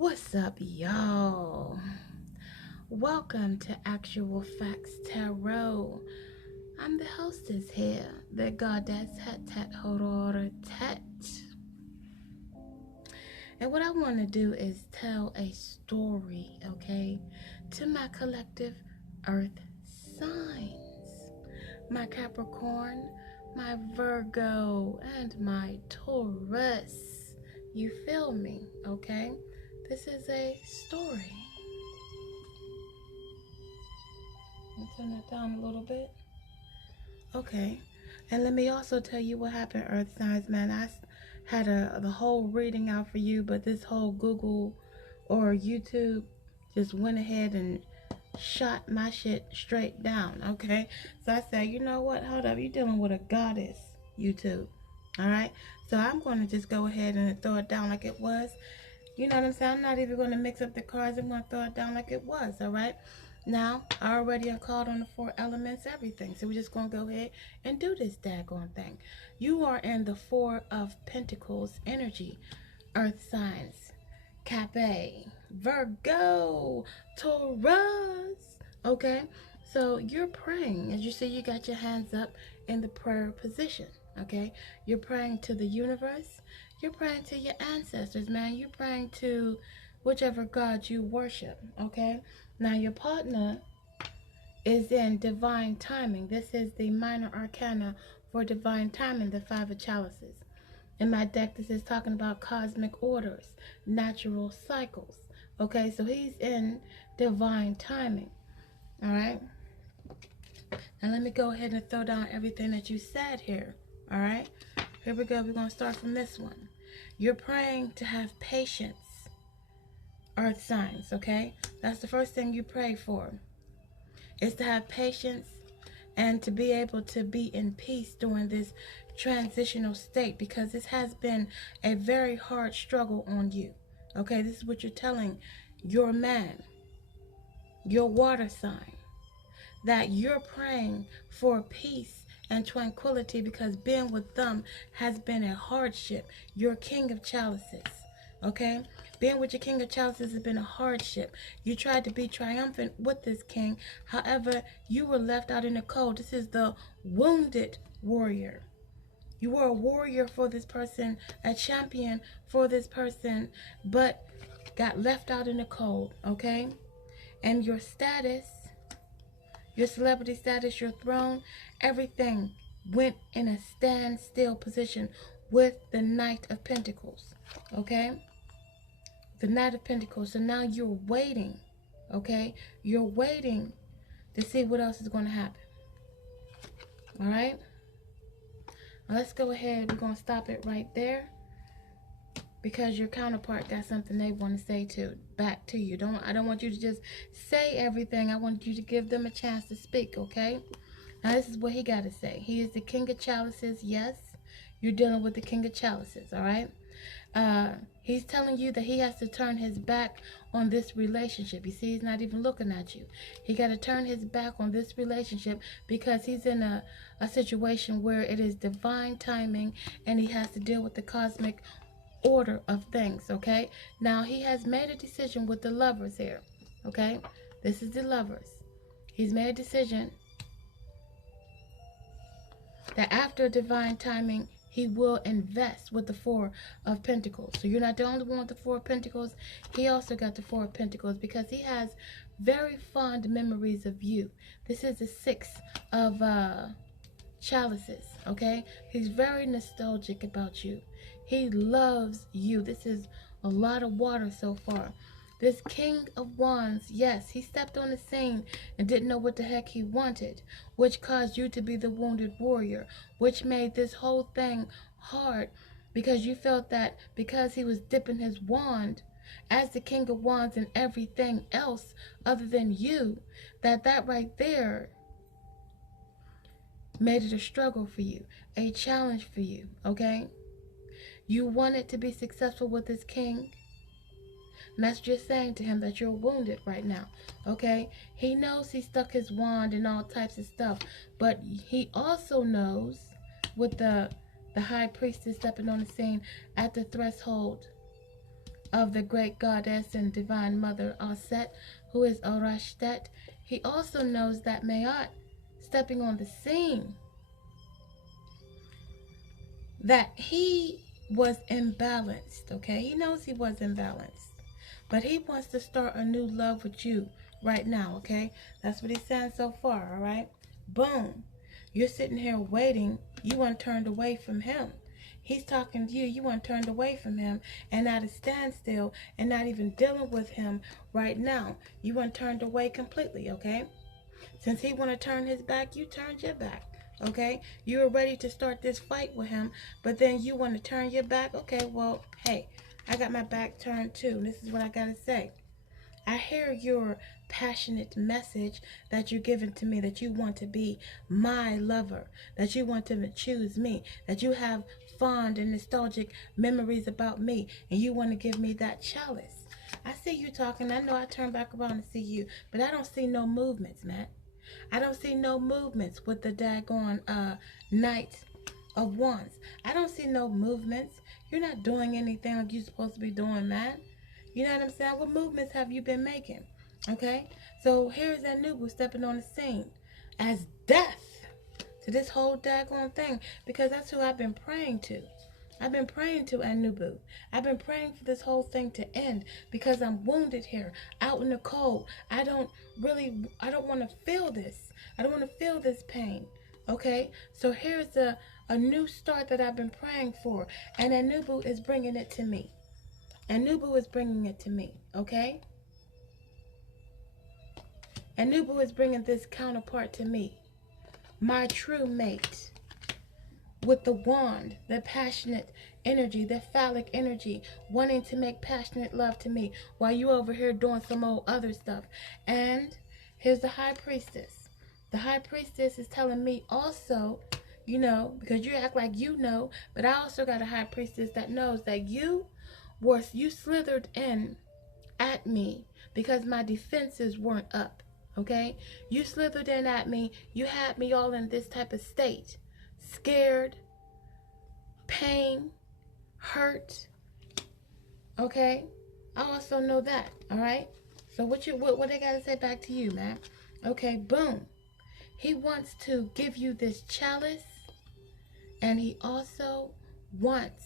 What's up, y'all? Welcome to Actual Facts Tarot. I'm the hostess here, the goddess Harar-Tat Harar-Tat. And what I want to do is tell a story, okay, to my collective earth signs. My Capricorn, my Virgo, and my Taurus. You feel me, okay? This is a story. Turn that down a little bit. Okay. And let me also tell you what happened, Earth Signs, man. I had the whole reading out for you, but this whole Google or YouTube just went ahead and shot my shit straight down, okay? So I said, you know what? Hold up. You're dealing with a goddess, YouTube. All right? So I'm going to just go ahead and throw it down like it was. You know what I'm saying? I'm not even going to mix up the cards. I'm going to throw it down like it was, all right? Now, I already called on the 4 elements, everything. So we're just going to go ahead and do this daggone thing. You are in the 4 of Pentacles energy. Earth signs. Cape, Virgo, Taurus. Okay? So you're praying. As you see, you got your hands up in the prayer position. Okay? You're praying to the universe. You're praying to your ancestors, man. You're praying to whichever God you worship. Okay? Now, your partner is in divine timing. This is the minor arcana for divine timing, the 5 of chalices. In my deck, this is talking about cosmic orders, natural cycles. Okay, so he's in divine timing. All right. Now, let me go ahead and throw down everything that you said here. All right. Here we go. We're going to start from this one. You're praying to have patience. Earth signs, okay? That's the first thing you pray for, is to have patience and to be able to be in peace during this transitional state, because this has been a very hard struggle on you, okay? This is what you're telling your man, your water sign, that you're praying for peace and tranquility, because being with them has been a hardship. You're king of chalices, okay? Being with your king of chalices has been a hardship. You tried to be triumphant with this king. However, you were left out in the cold. This is the wounded warrior. You were a warrior for this person, a champion for this person, but got left out in the cold, okay? And your status, your celebrity status, your throne, everything went in a standstill position with the Knight of Pentacles, okay? The Knight of Pentacles. So now you're waiting, okay? You're waiting to see what else is going to happen. All right? Now let's go ahead. We're going to stop it right there, because your counterpart got something they want to say back to you. I don't want you to just say everything. I want you to give them a chance to speak, okay? Now this is what he got to say. He is the king of chalices. Yes, you're dealing with the king of chalices, all right? He's telling you that he has to turn his back on this relationship. You see, he's not even looking at you. He got to turn his back on this relationship because he's in a situation where it is divine timing and he has to deal with the cosmic order of things, okay? Now, he has made a decision with the lovers here, okay? This is the lovers. He's made a decision that after divine timing, he will invest with the 4 of Pentacles. So you're not the only one with the 4 of Pentacles. He also got the 4 of Pentacles because he has very fond memories of you. This is the 6 of chalices, okay? He's very nostalgic about you. He loves you. This is a lot of water so far. This King of Wands, yes, he stepped on the scene and didn't know what the heck he wanted, which caused you to be the wounded warrior, which made this whole thing hard, because you felt that because he was dipping his wand as the King of Wands and everything else other than you, that right there made it a struggle for you, a challenge for you, okay? You wanted to be successful with this king. And that's just saying to him that you're wounded right now, okay? He knows he stuck his wand and all types of stuff, but he also knows, with the high priestess stepping on the scene at the threshold of the great goddess and divine mother Aset, who is Harar-Tat. He also knows that Mayat stepping on the scene, that he was imbalanced, okay? He knows he was imbalanced, but he wants to start a new love with you right now, okay? That's what he's saying so far, all right? Boom. You're sitting here waiting. You weren't turned away from him. He's talking to you. You weren't turned away from him and at a standstill and not even dealing with him right now. You weren't turned away completely, okay? Since he want to turn his back, you turned your back, okay? You were ready to start this fight with him, but then you want to turn your back? Okay, well, hey, I got my back turned too. This is what I got to say. I hear your passionate message that you're giving to me, that you want to be my lover, that you want to choose me, that you have fond and nostalgic memories about me, and you want to give me that chalice. I see you talking. I know I turn back around and see you, but I don't see no movements, man. I don't see no movements with the daggone Knight of Wands. I don't see no movements. You're not doing anything like you're supposed to be doing, man. You know what I'm saying? What movements have you been making? Okay? So here's Anubu stepping on the scene as death to this whole daggone thing, because that's who I've been praying to. I've been praying to Anubu. I've been praying for this whole thing to end because I'm wounded here, out in the cold. I don't want to feel this. I don't want to feel this pain. Okay? So here's a new start that I've been praying for, and Anubu is bringing it to me. Anubu is bringing it to me, okay? Anubu is bringing this counterpart to me. My true mate. With the wand, the passionate energy, the phallic energy, wanting to make passionate love to me while you over here doing some old other stuff. And here's the high priestess. The high priestess is telling me also, you know, because you act like you know, but I also got a high priestess that knows that you slithered in at me because my defenses weren't up, okay? You slithered in at me. You had me all in this type of state. Scared, pain, hurt, okay? I also know that, all right? So what they got to say back to you, man? Okay, boom. He wants to give you this chalice, and he also wants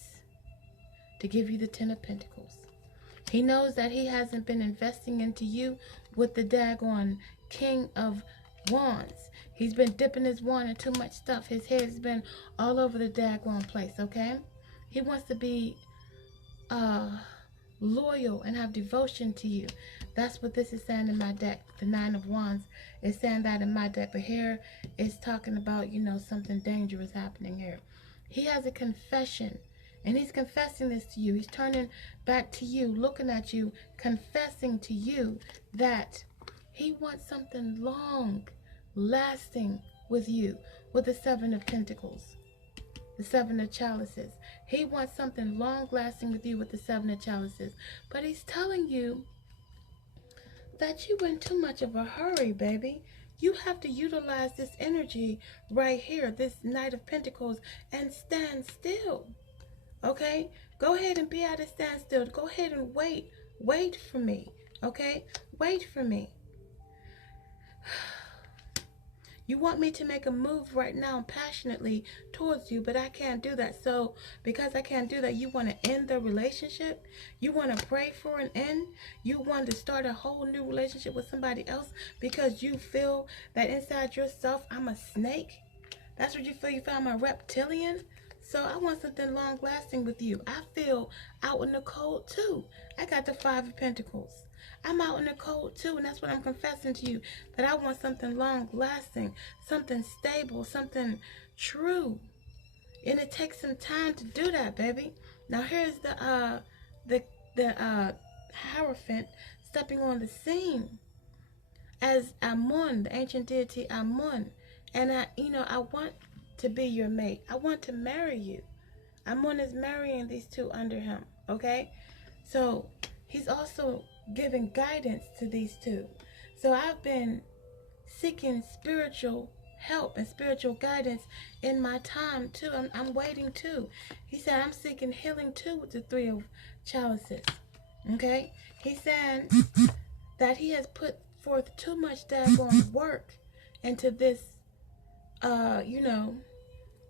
to give you the Ten of Pentacles. He knows that he hasn't been investing into you with the daggone King of Wands. He's been dipping his wand in too much stuff. His head's been all over the daggone place, okay? He wants to be loyal and have devotion to you. That's what this is saying in my deck. The Nine of Wands is saying that in my deck. But here it's talking about, you know, something dangerous happening here. He has a confession. And he's confessing this to you. He's turning back to you, looking at you, confessing to you that he wants something long lasting with you, with the Seven of Pentacles, the Seven of Chalices. He wants something long lasting with you with the Seven of Chalices. But he's telling you that you in too much of a hurry, baby. You have to utilize this energy right here, this Knight of Pentacles, and stand still. Okay? Go ahead and be at a standstill. Go ahead and wait. Wait for me. Okay? Wait for me. You want me to make a move right now passionately towards you, but I can't do that. So, because I can't do that, you want to end the relationship? You want to pray for an end? You want to start a whole new relationship with somebody else because you feel that inside yourself, I'm a snake? That's what you feel? You found my reptilian? So I want something long lasting with you. I feel out in the cold too. I got the Five of Pentacles. I'm out in the cold too, and that's what I'm confessing to you. That I want something long lasting, something stable, something true. And it takes some time to do that, baby. Now here's the Hierophant stepping on the scene as Amun, the ancient deity Amun. And I want to be your mate. I want to marry you. Amun is marrying these two under him, okay? So he's also giving guidance to these two. So I've been seeking spiritual help and spiritual guidance in my time too. I'm waiting too. He said I'm seeking healing too with the Three of Chalices. Okay? He's saying that he has put forth too much daggone work into this, you know,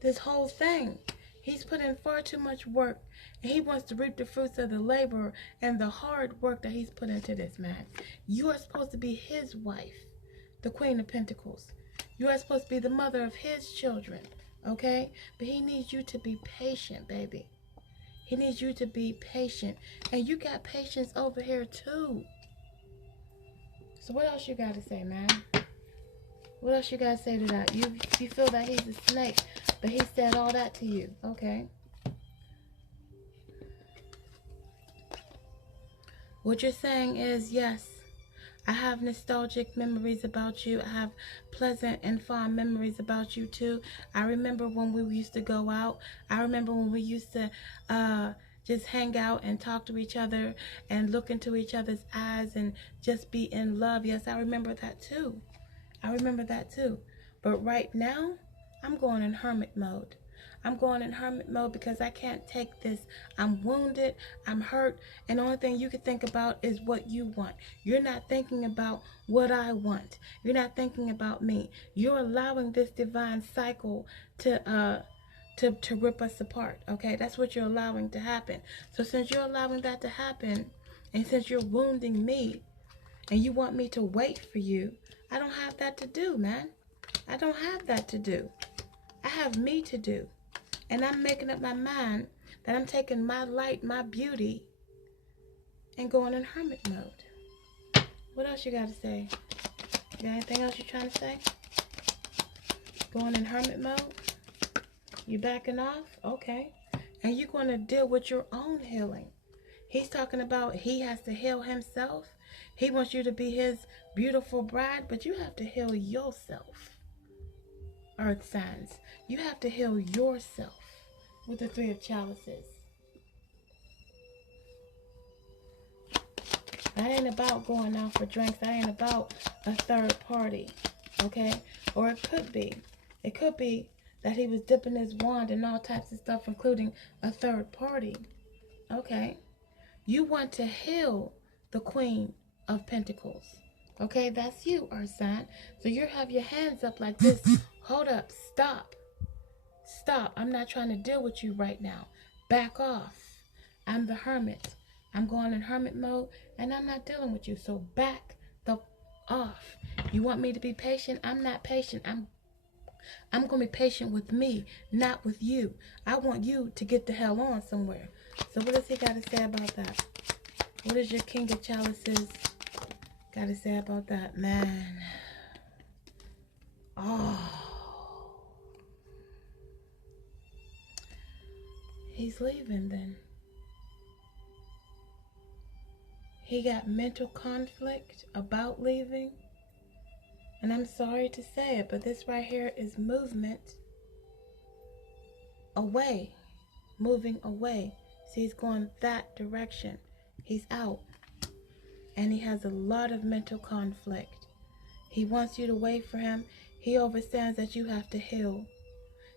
this whole thing. He's put in far too much work, and he wants to reap the fruits of the labor and the hard work that he's put into this, man. You are supposed to be his wife, the Queen of Pentacles. You are supposed to be the mother of his children, okay? But he needs you to be patient, baby. He needs you to be patient. And you got patience over here, too. So what else you got to say, man? What else you got to say to that? You feel that he's a snake, but he said all that to you. Okay. What you're saying is, yes, I have nostalgic memories about you. I have pleasant and fond memories about you, too. I remember when we used to go out. I remember when we used to just hang out and talk to each other and look into each other's eyes and just be in love. Yes, I remember that, too. I remember that, too. But right now, I'm going in hermit mode. I'm going in hermit mode because I can't take this. I'm wounded. I'm hurt. And the only thing you can think about is what you want. You're not thinking about what I want. You're not thinking about me. You're allowing this divine cycle to rip us apart. Okay? That's what you're allowing to happen. So since you're allowing that to happen, and since you're wounding me, and you want me to wait for you, I don't have that to do, man. I don't have that to do. I have me to do. And I'm making up my mind that I'm taking my light, my beauty, and going in hermit mode. What else you got to say? You got anything else you're trying to say? Going in hermit mode? You backing off? Okay. And you're going to deal with your own healing. He's talking about he has to heal himself. He wants you to be his beautiful bride, but you have to heal yourself. Earth signs. You have to heal yourself with the Three of Chalices. That ain't about going out for drinks. That ain't about a third party. Okay? Or it could be. It could be that he was dipping his wand and all types of stuff, including a third party. Okay? You want to heal the Queen of Pentacles. Okay? That's you, Earth sign. So you have your hands up like this. Hold up. Stop. Stop. I'm not trying to deal with you right now. Back off. I'm the hermit. I'm going in hermit mode, and I'm not dealing with you. So back the off. You want me to be patient? I'm not patient. I'm going to be patient with me, not with you. I want you to get the hell on somewhere. So what does he got to say about that? What does your King of Chalices got to say about that? Man. Oh. He's leaving then. He got mental conflict about leaving. And I'm sorry to say it, but this right here is movement away. Moving away. See, he's going that direction. He's out. And he has a lot of mental conflict. He wants you to wait for him. He understands that you have to heal.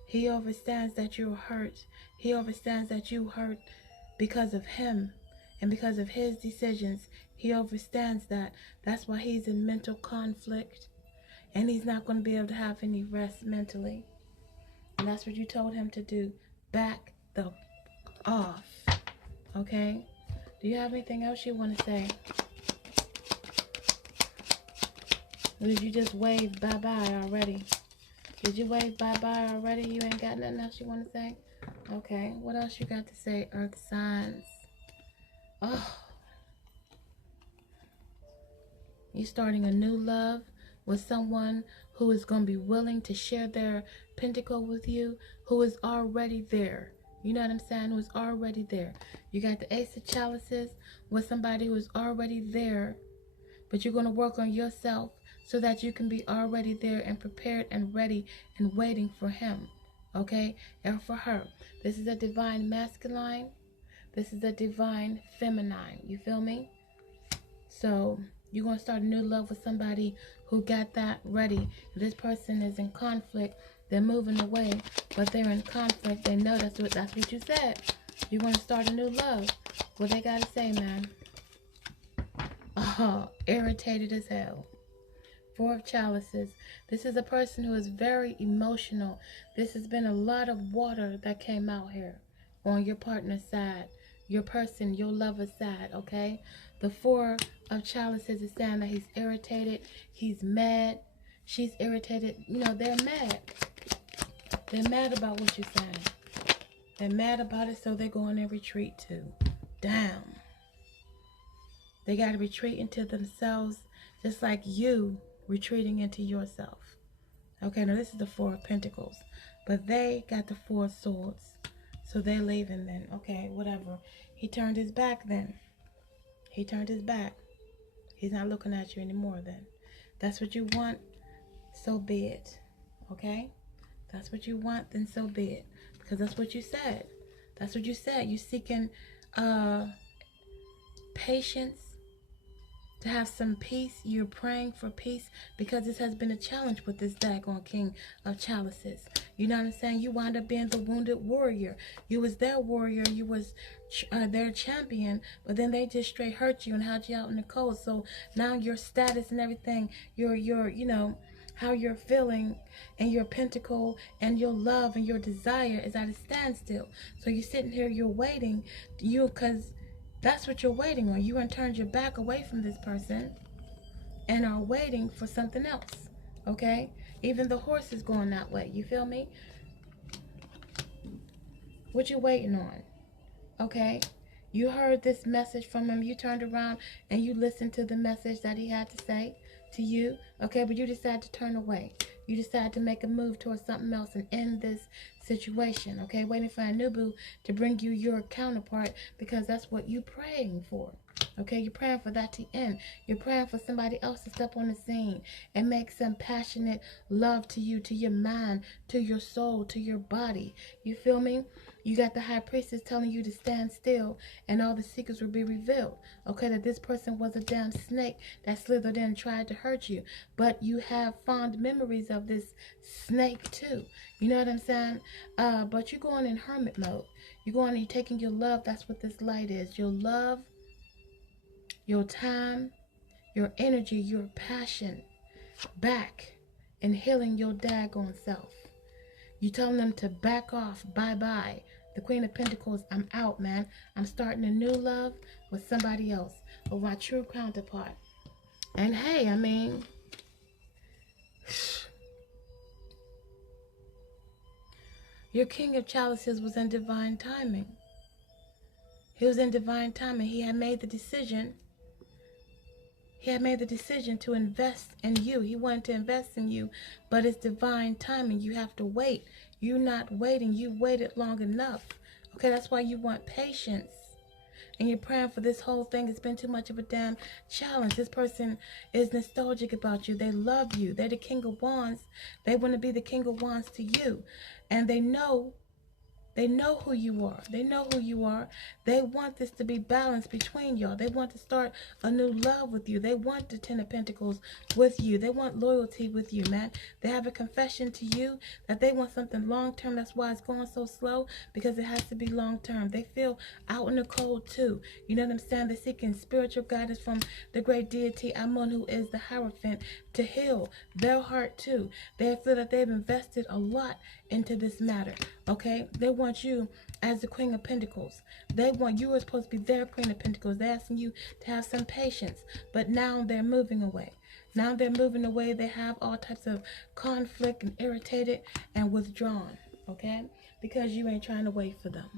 He understands that you're hurt. He understands that you hurt because of him and because of his decisions. He understands that. That's why he's in mental conflict. And he's not going to be able to have any rest mentally. And that's what you told him to do. Back the off. Okay? Do you have anything else you want to say? Or did you just wave bye-bye already? Did you wave bye-bye already? You ain't got nothing else you want to say? Okay. What else you got to say, Earth signs? Oh. You're starting a new love with someone who is going to be willing to share their pentacle with you, who is already there. You know what I'm saying? Who is already there. You got the Ace of Chalices with somebody who is already there, but you're going to work on yourself so that you can be already there and prepared and ready and waiting for him, okay? And for her. This is a divine masculine. This is a divine feminine. You feel me? So you're going to start a new love with somebody who got that ready. This person is in conflict. They're moving away, but they're in conflict. They know that's what you said. You're going to start a new love. What they got to say, man? irritated as hell. Four of Chalices. This is a person who is very emotional. This has been a lot of water that came out here on your partner's side, your person, your lover's side, okay? The Four of Chalices is saying that he's irritated, he's mad, she's irritated. You know, they're mad. They're mad about what you're saying. They're mad about it, so they're going in retreat too. Damn. They got to retreat into themselves, just like you retreating into yourself. Okay, now this is the Four of Pentacles. But they got the Four of Swords. So they're leaving then. Okay, whatever. He turned his back then. He turned his back. He's not looking at you anymore then. That's what you want, so be it. Okay? That's what you want, then so be it. Because that's what you said. That's what you said. You're seeking patience, to have some peace. You're praying for peace because this has been a challenge with this daggone King of Chalices. You know what I'm saying? You wind up being the wounded warrior. You was their warrior. You was their champion, but then they just straight hurt you and held you out in the cold. So now your status and everything, your you know, how you're feeling and your pentacle and your love and your desire is at a standstill. So you're sitting here, you're waiting, because that's what you're waiting on. You turned your back away from this person and are waiting for something else. Okay? Even the horse is going that way. You feel me? What you waiting on? Okay? You heard this message from him. You turned around and you listened to the message that he had to say to you. Okay? But you decided to turn away. You decided to make a move towards something else and end this situation. Okay? Waiting for a new boo to bring you your counterpart, because that's what you're praying for. Okay? You're praying for that to end. You're praying for somebody else to step on the scene and make some passionate love to you, to your mind, to your soul, to your body. You feel me? You got the High Priestess telling you to stand still and all the secrets will be revealed. Okay, that this person was a damn snake that slithered in and tried to hurt you. But you have fond memories of this snake too. You know what I'm saying? But you're going in hermit mode. You're going and you're taking your love. That's what this light is. Your love, your time, your energy, your passion back and healing your daggone self. You telling them to back off. Bye-bye. The Queen of Pentacles, I'm out, man. I'm starting a new love with somebody else, or my true counterpart. And hey, I mean, your King of Chalices was in divine timing. He was in divine timing. He had made the decision. He had made the decision to invest in you. He wanted to invest in you, but it's divine timing. You have to wait. You're not waiting. You waited long enough. Okay, that's why you want patience. And you're praying for this whole thing. It's been too much of a damn challenge. This person is nostalgic about you. They love you. They're the King of Wands. They want to be the King of Wands to you. And they know who you are. They know who you are. They want this to be balanced between y'all. They want to start a new love with you. They want the Ten of Pentacles with you. They want loyalty with you, man. They have a confession to you that they want something long-term. That's why it's going so slow, because it has to be long-term. They feel out in the cold, too. You know what I'm saying? They're seeking spiritual guidance from the great deity Amun, who is the Harar-Tat, to heal their heart, too. They feel that they've invested a lot into this matter, okay? They want you as the Queen of Pentacles. They want you are supposed to be their Queen of Pentacles. They're asking you to have some patience, but now they're moving away. Now they're moving away. They have all types of conflict and irritated and withdrawn, okay? Because you ain't trying to wait for them.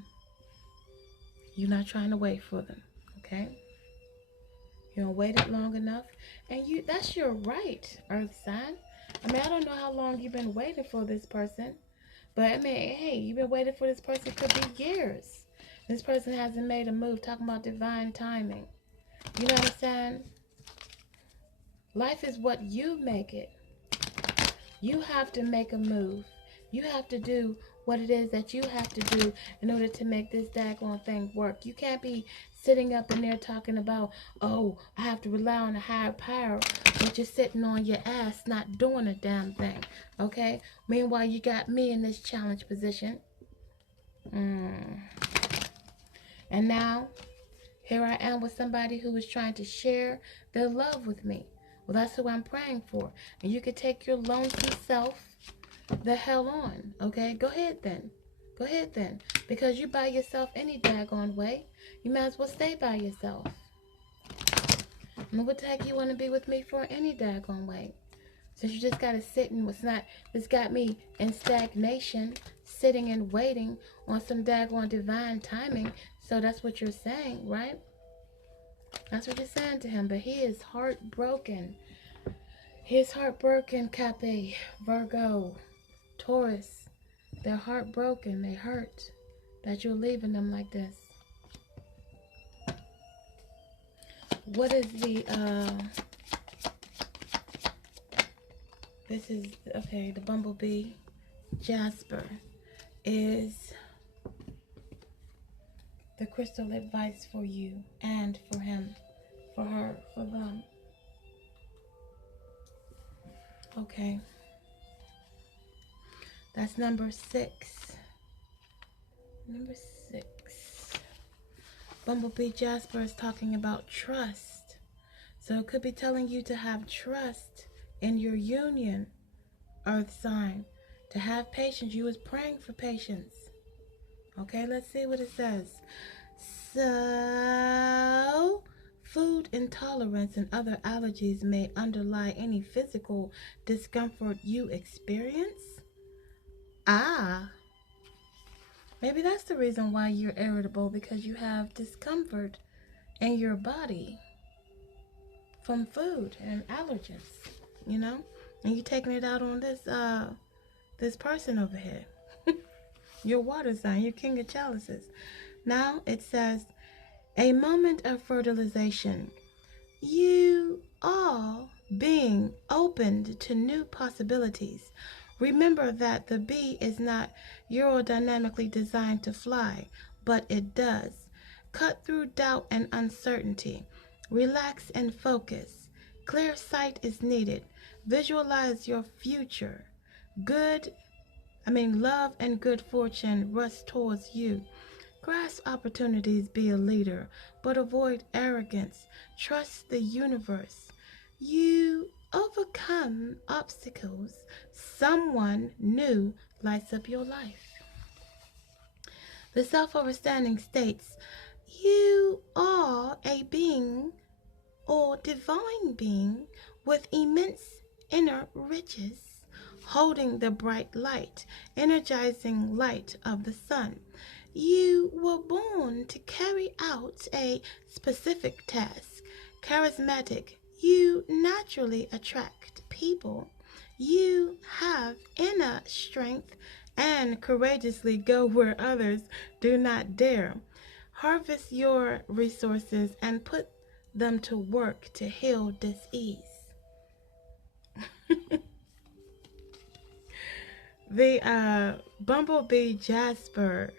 You're not trying to wait for them, okay? You don't wait it long enough, and that's your right, Earth sign. I mean, I don't know how long you've been waiting for this person. But, I mean, hey, you've been waiting for this person. It could be years. This person hasn't made a move. Talking about divine timing. You know what I'm saying? Life is what you make it. You have to make a move. You have to do what it is that you have to do in order to make this daggone thing work. You can't be sitting up in there talking about, oh, I have to rely on a higher power, but you're sitting on your ass not doing a damn thing, okay? Meanwhile, you got me in this challenge position. And now, Here I am with somebody who is trying to share their love with me. Well, that's who I'm praying for. And you can take your lonesome self the hell on, okay? Go ahead then. Go ahead then. Because you by yourself any daggone way. You might as well stay by yourself. I mean, what the heck you want to be with me for any daggone way? Since you just got to sit and it's got me in stagnation, sitting and waiting on some daggone divine timing. So that's what you're saying, right? That's what you're saying to him. But he is heartbroken. He is heartbroken, Capricorn, Virgo, Taurus. They're heartbroken. They hurt that you're leaving them like this. What is the, this is, okay, the bumblebee, Jasper, is the crystal advice for you and for him, for her, for them. Okay. That's number 6. Number 6. Bumblebee Jasper is talking about trust. So it could be telling you to have trust in your union, Earth sign. To have patience. You was praying for patience. Okay, let's see what it says. So, food intolerance and other allergies may underlie any physical discomfort you experience. Maybe that's the reason why you're irritable, because you have discomfort in your body from food and allergens, you know? And you're taking it out on this person over here. Your water sign, your king of chalices. Now it says, a moment of fertilization. You all being opened to new possibilities. Remember that the bee is not aerodynamically designed to fly, but it does. Cut through doubt and uncertainty. Relax and focus. Clear sight is needed. Visualize your future. Love and good fortune rush towards you. Grasp opportunities, be a leader, but avoid arrogance. Trust the universe. You overcome obstacles. Someone new lights up your life. The self-understanding states, you are a being or divine being with immense inner riches, holding the bright light, energizing light of the sun. You were born to carry out a specific task. Charismatic, you naturally attract people. You have inner strength and courageously go where others do not dare. Harvest your resources and put them to work to heal dis-ease. The bumblebee Jasper,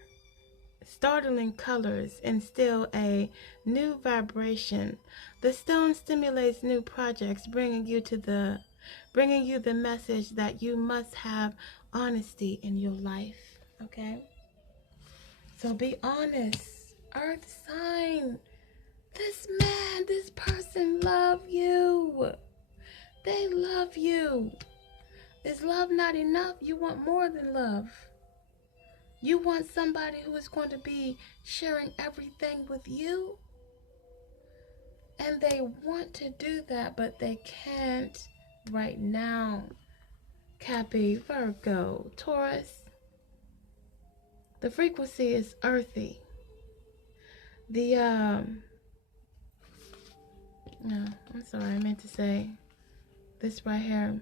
startling colors instill a new vibration. The stone stimulates new projects, bringing you the message that you must have honesty in your life. Okay, so be honest, Earth sign. This person love you. They love you. Is love not enough? You want more than love. You want somebody who is going to be sharing everything with you. And they want to do that, but they can't right now. Capricorn, Virgo, Taurus. The frequency is earthy. No, I'm sorry, I meant to say this right here.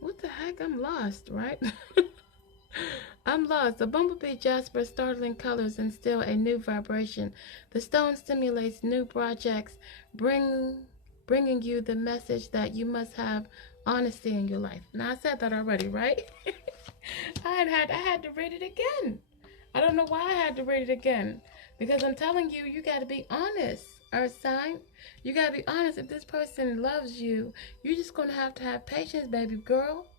What the heck? I'm lost, right? I'm lost. The bumblebee Jasper, startling colors instill a new vibration. The stone stimulates new projects, bringing you the message that you must have honesty in your life. Now, I said that already, right? I had to read it again. I don't know why I had to read it again. Because I'm telling you, you got to be honest, Earth sign. You got to be honest. If this person loves you, you're just going to have patience, baby girl.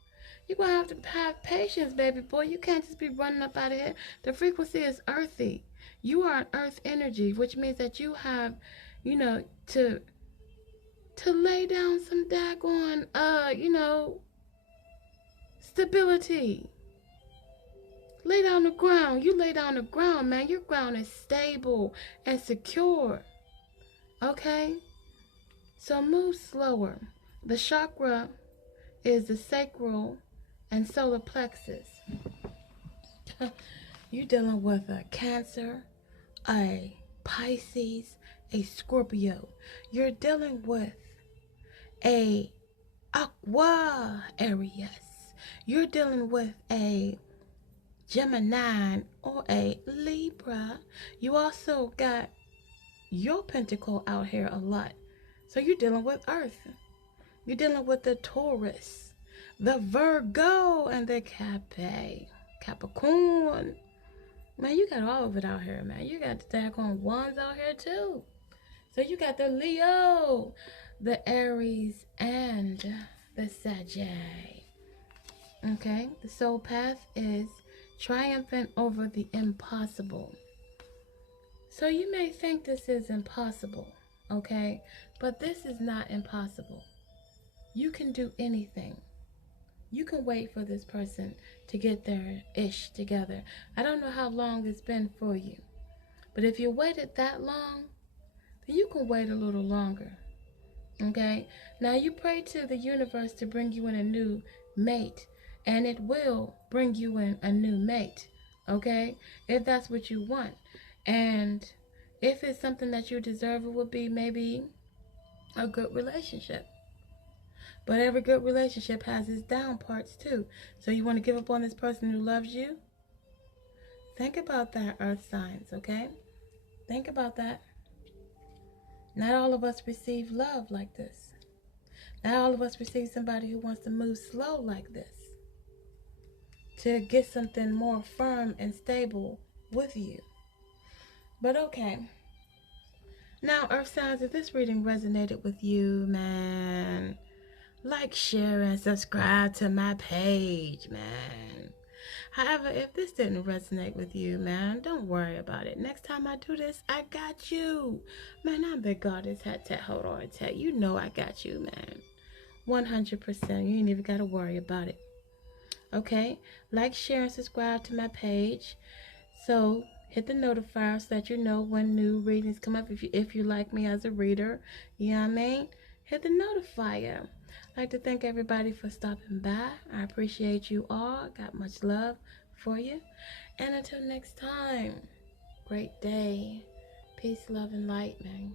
You're going to have patience, baby boy. You can't just be running up out of here. The frequency is earthy. You are an earth energy, which means that you have, you know, to lay down some daggone, stability. Lay down the ground. You lay down the ground, man. Your ground is stable and secure. Okay? So move slower. The chakra is the sacral and solar plexus. You're dealing with a Cancer, a Pisces, a Scorpio. You're dealing with a Aquarius. You're dealing with a Gemini or a Libra. You also got your pentacle out here a lot. So you're dealing with Earth. You're dealing with the Taurus, the Virgo, and the Capricorn. Man, you got all of it out here, man. You got the daggone wands out here too. So you got the Leo, the Aries, and the Sagittarius. Okay? The soul path is triumphant over the impossible. So you may think this is impossible, okay? But this is not impossible. You can do anything. You can wait for this person to get their ish together. I don't know how long it's been for you. But if you waited that long, then you can wait a little longer. Okay? Now you pray to the universe to bring you in a new mate. And it will bring you in a new mate. Okay? If that's what you want. And if it's something that you deserve, it would be maybe a good relationship. But every good relationship has its down parts too. So you want to give up on this person who loves you? Think about that, earth signs, okay? Think about that. Not all of us receive love like this. Not all of us receive somebody who wants to move slow like this. To get something more firm and stable with you. But okay. Now, earth signs, if this reading resonated with you, man, like, share, and subscribe to my page, man. However, if this didn't resonate with you, man, don't worry about it. Next time I do this, I got you. Man, I'm the goddess Harar-Tat. You know I got you, man. 100%. You ain't even got to worry about it. Okay? Like, share, and subscribe to my page. So, hit the notifier so that you know when new readings come up. If you like me as a reader, you know what I mean? Hit the notifier. I'd like to thank everybody for stopping by. I appreciate you all. Got much love for you. And until next time, great day. Peace, love, and light, man.